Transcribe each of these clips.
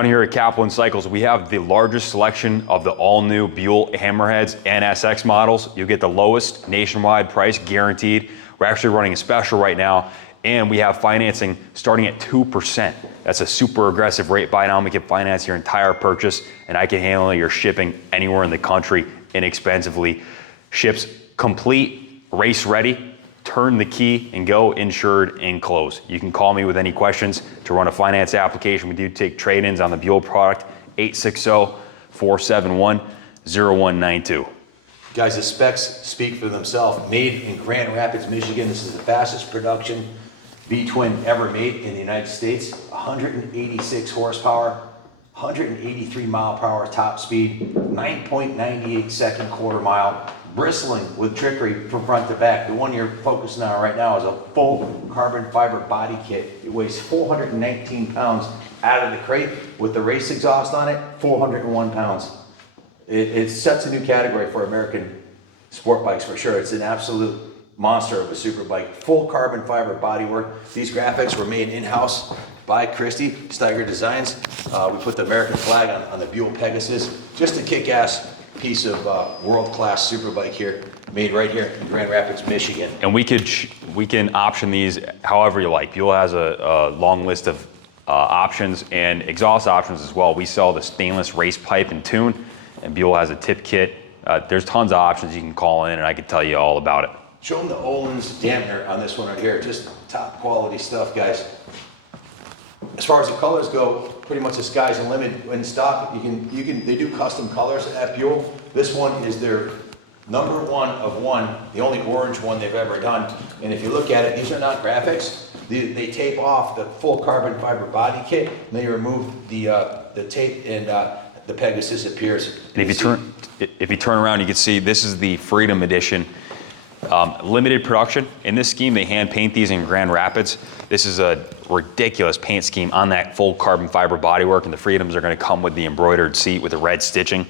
Down here at Kaplan Cycles, we have the largest selection of the all-new Buell Hammerheads and SX models. You get the lowest nationwide price guaranteed. We're actually running a special right now, and we have financing starting at 2%. That's a super aggressive rate. Buy now, we can finance your entire purchase, and I can handle your shipping anywhere in the country inexpensively. Ships complete, race ready. Turn the key and go, insured and close. You can call me with any questions to run a finance application. We do take trade-ins on the Buell product, 860-471-0192. Guys, the specs speak for themselves. Made in Grand Rapids, Michigan. This is the fastest production V-twin ever made in the United States. 186 horsepower, 183 mile per hour top speed, 9.98 second quarter mile. Bristling with trickery from front to back. The one you're focusing on right now is a full carbon fiber body kit. It weighs 419 pounds out of the crate with the race exhaust on it, 401 pounds. It sets a new category for American sport bikes for sure. It's an absolute monster of a super bike. Full carbon fiber bodywork. These graphics were made in-house by Christy, Steiger Designs. We put the American flag on the Buell Pegasus. Just a kick-ass piece of world-class super bike here, made right here in Grand Rapids, Michigan. And we can option these however you like. Buell has a long list of options and exhaust options as well. We sell the stainless race pipe and tune, and Buell has a tip kit. There's tons of options. You can call in and I can tell you all about it. Show them the Olin's dampener on this one right here. Just top quality stuff, guys. As far as the colors go, pretty much the sky's the limit. In stock, they do custom colors at Buell. This one is their number one of one, the only orange one they've ever done. And if you look at it, these are not graphics. They tape off the full carbon fiber body kit, and then you remove the tape, and the Pegasus appears. And if you turn around, you can see this is the Freedom Edition. Limited production. In this scheme, they hand paint these in Grand Rapids. This is a ridiculous paint scheme on that full carbon fiber bodywork, and the Freedoms are going to come with the embroidered seat with the red stitching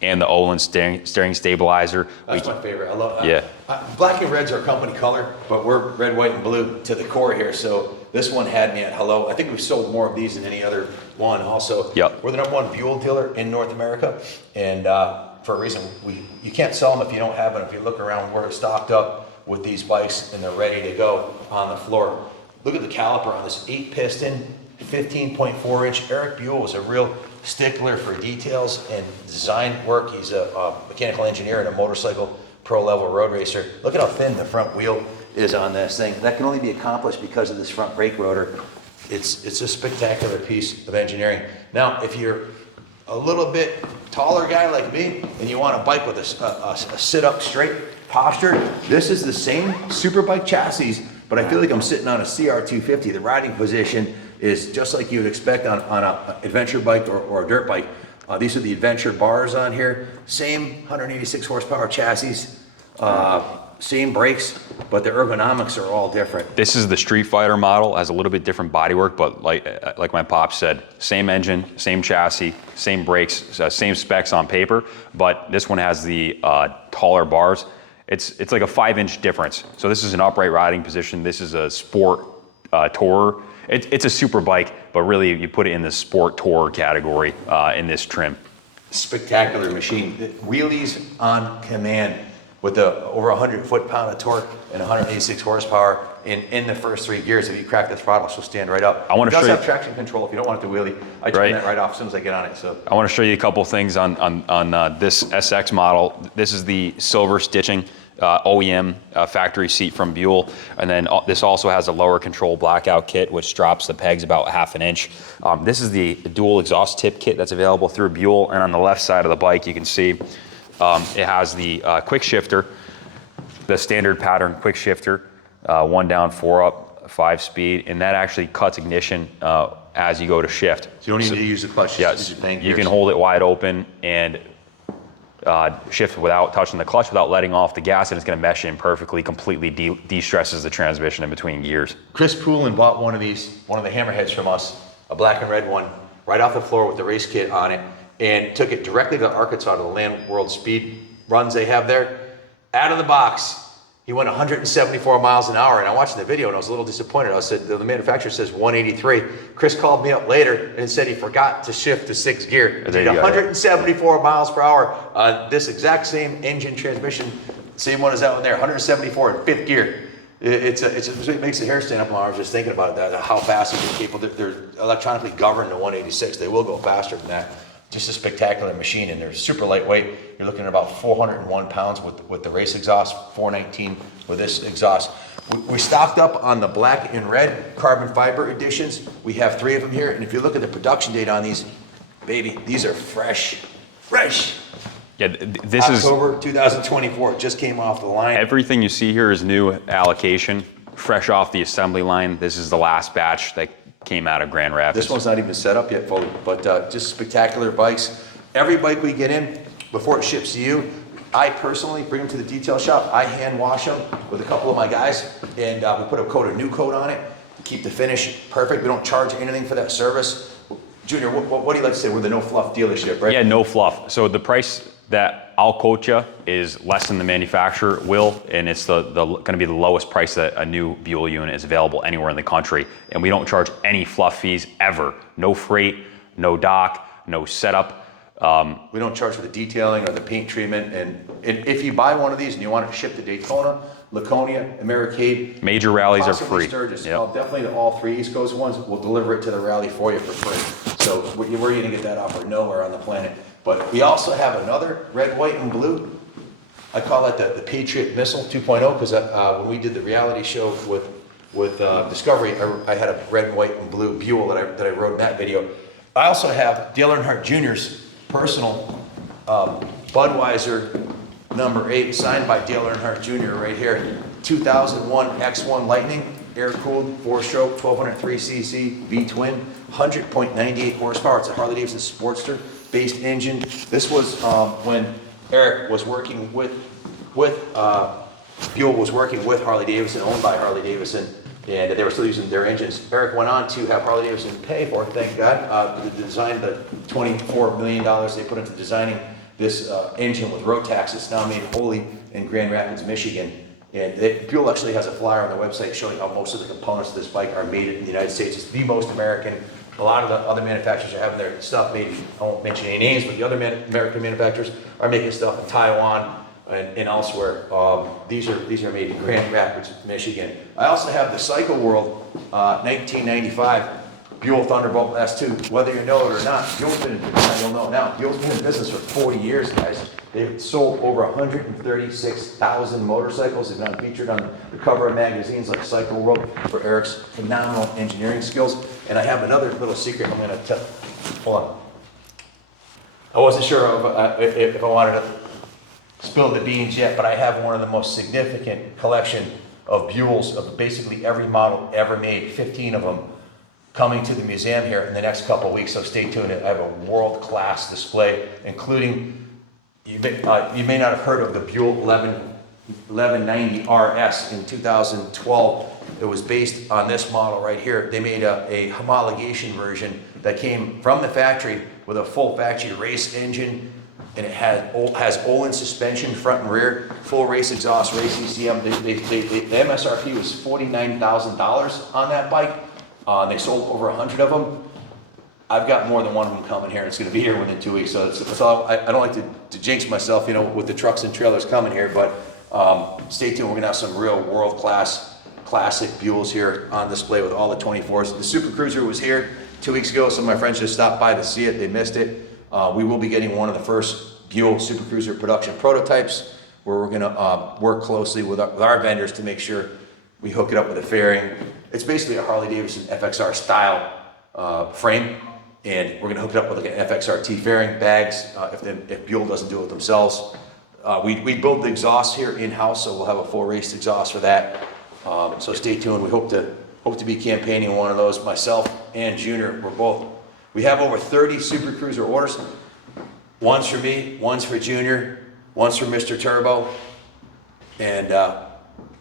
and the Olin steering stabilizer. That's my favorite. I love that. Yeah. Black and red's our company color, but we're red, white, and blue to the core here. So this one had me at hello. I think we've sold more of these than any other one also. Yep. We're the number one Buell dealer in North America, and for a reason. You can't sell them if you don't have them. If you look around, we're stocked up with these bikes and they're ready to go on the floor. Look at the caliper on this 8-piston, 15.4 inch. Eric Buell was a real stickler for details and design work. He's a mechanical engineer and a motorcycle pro level road racer. Look at how thin the front wheel is on this thing. That can only be accomplished because of this front brake rotor. It's a spectacular piece of engineering. Now, if you're a little bit taller guy like me and you want a bike with a sit-up straight posture, this is the same super bike chassis, but I feel like I'm sitting on a CR250. The riding position is just like you would expect on an adventure bike or a dirt bike. These are the adventure bars on here. Same 186 horsepower chassis, same brakes, but the ergonomics are all different. This is the Street Fighter model, has a little bit different bodywork, but like my pop said, same engine, same chassis, same brakes, same specs on paper, but this one has the taller bars. It's like a 5-inch difference. So this is an upright riding position. This is a sport tourer. It's a super bike, but really you put it in the sport tourer category in this trim. Spectacular machine. Wheelies on command with the over 100 foot-pound of torque and 186 horsepower in the first 3 gears. If you crack the throttle, she'll stand right up. I want to show you. It does have traction control if you don't want it to wheelie. I turn that right off as soon as I get on it. So I want to show you a couple things on this SX model. This is the silver stitching OEM factory seat from Buell, and then this also has a lower control blackout kit which drops the pegs about 1/2 inch. This is the dual exhaust tip kit that's available through Buell, and on the left side of the bike you can see it has the quick shifter, the standard pattern quick shifter, 1 down, 4 up, 5-speed, and that actually cuts ignition as you go to shift. So you don't need to use the clutch. Yes, you can hold it wide open and shift without touching the clutch, without letting off the gas, and it's going to mesh in perfectly, completely de-stresses the transmission in between gears. Chris Poulin bought one of the Hammerheads from us, a black and red one, right off the floor with the race kit on it, and took it directly to Arkansas to the Land World Speed runs they have there. Out of the box, He went 174 miles an hour, and I'm watching the video, and I was a little disappointed. I said, the manufacturer says 183. Chris called me up later and said he forgot to shift to 6th gear. He did 174 miles per hour on this exact same engine transmission, same one as that one there, 174 in 5th gear. It makes the hair stand up on my arms just thinking about that, how fast these people, they're electronically governed to 186. They will go faster than that. Just a spectacular machine, and they're super lightweight. You're looking at about 401 pounds with the race exhaust, 419 with this exhaust. We stocked up on the black and red carbon fiber editions. We have 3 of them here, and if you look at the production date on these, baby, these are fresh. Yeah, this is October 2024, just came off the line. everything you see here is new allocation, fresh off the assembly line. This is the last batch that came out of Grand Rapids. This one's not even set up yet fully, but just spectacular bikes. Every bike we get in, before it ships to you, I personally bring them to the detail shop. I hand wash them with a couple of my guys, and we put a new coat on it to keep the finish perfect. We don't charge anything for that service. Junior, what do you like to say? We're the no fluff dealership, right? Yeah, no fluff. So the price that I'll quote you is less than the manufacturer will, and it's going to be the lowest price that a new Buell unit is available anywhere in the country. And we don't charge any fluff fees ever. No freight, no dock, no setup. We don't charge for the detailing or the paint treatment. And if you buy one of these and you want it shipped to Daytona, Laconia, Americade, Major rallies are possibly free. Sturgis, Yep. definitely all 3 East Coast ones, we'll deliver it to the rally for you for free. So where are you gonna get that offer? Nowhere on the planet. But we also have another red, white, and blue. I call that the Patriot Missile 2.0, because when we did the reality show with Discovery, I had a red, white, and blue Buell that I rode in that video. I also have Dale Earnhardt Jr.'s personal Budweiser number 8, signed by Dale Earnhardt Jr. right here. 2001 X1 Lightning, air-cooled, 4-stroke, 1203cc V-twin, 100.98 horsepower. It's a Harley-Davidson Sportster based engine. This was when Eric was working with Buell was working with Harley-Davidson, owned by Harley-Davidson, and they were still using their engines. Eric went on to have Harley-Davidson pay for it, thank God, to design the $24 million they put into designing this engine with road tax. It's now made wholly in Grand Rapids, Michigan. And Buell actually has a flyer on their website showing how most of the components of this bike are made in the United States. It's the most American. A lot of the other manufacturers are having their stuff made, I won't mention any names, but the other American manufacturers are making stuff in Taiwan and elsewhere. These are made in Grand Rapids, Michigan. I also have the Cycle World 1995 Buell Thunderbolt S2. Whether you know it or not, Buell's been in business, you'll know now. Buell's been in business for 40 years, guys. They've sold over 136,000 motorcycles. They've been featured on the cover of magazines like Cycle World for Eric's phenomenal engineering skills. And I have another little secret I'm going to tell. Hold on. I wasn't sure if I wanted to spill the beans yet, but I have one of the most significant collection of Buells of basically every model ever made, 15 of them, coming to the museum here in the next couple of weeks. So stay tuned. I have a world-class display, including, you may not have heard of the Buell 1190 RS in 2012. It was based on this model right here. They made a homologation version that came from the factory with a full factory race engine, and it has Olin suspension front and rear, full race exhaust, race ECM. The MSRP was $49,000 on that bike. They sold over 100 of them. I've got more than one of them coming here, and it's going to be here within 2 weeks. So it's all, I don't like to jinx myself, with the trucks and trailers coming here, but stay tuned. We're going to have some real world-class classic Buells here on display with all the 24s. The Super Cruiser was here 2 weeks ago. Some of my friends just stopped by to see it. They missed it. We will be getting one of the first Buell Super Cruiser production prototypes, where we're going to work closely with our vendors to make sure we hook it up with a fairing. It's basically a Harley-Davidson FXR style frame, and we're going to hook it up with like an FXR-T fairing, bags, if Buell doesn't do it themselves. We build the exhaust here in-house, so we'll have a full race exhaust for that. So stay tuned. We hope to be campaigning one of those. Myself and Junior, we have over 30 Super Cruiser orders. One's for me, one's for Junior, one's for Mr. Turbo. And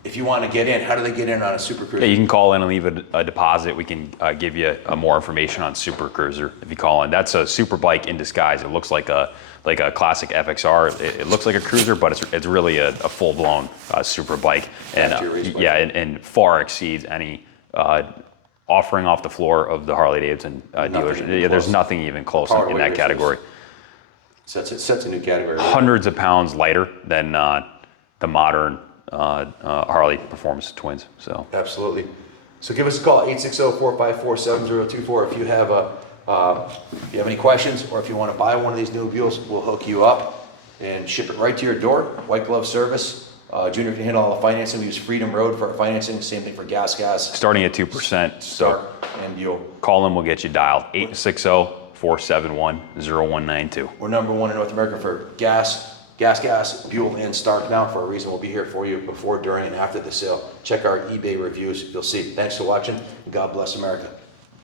if you want to get in, how do they get in on a Super Cruiser? Yeah, you can call in and leave a deposit. We can give you more information on Super Cruiser if you call in. That's a super bike in disguise. It looks like like a classic FXR. It looks like a cruiser, but it's really a full-blown super bike, and yeah, and far exceeds any offering off the floor of the Harley Davidson dealers. Yeah, there's nothing even close in that category. Sets a new category. Hundreds of pounds lighter than the modern Harley Performance Twins. So absolutely. So give us a call, 860-454-7024. If you have any questions, or if you want to buy one of these new Buells, we'll hook you up and ship it right to your door. White glove service. Junior can handle all the financing. We use Freedom Road for our financing. Same thing for gas. Starting at 2%. Stark and Buell. Call them, we'll get you dialed. 860-471-0192. We're number one in North America for gas, Buell, and Stark now. For a reason, we'll be here for you before, during, and after the sale. Check our eBay reviews. You'll see. Thanks for watching, and God bless America.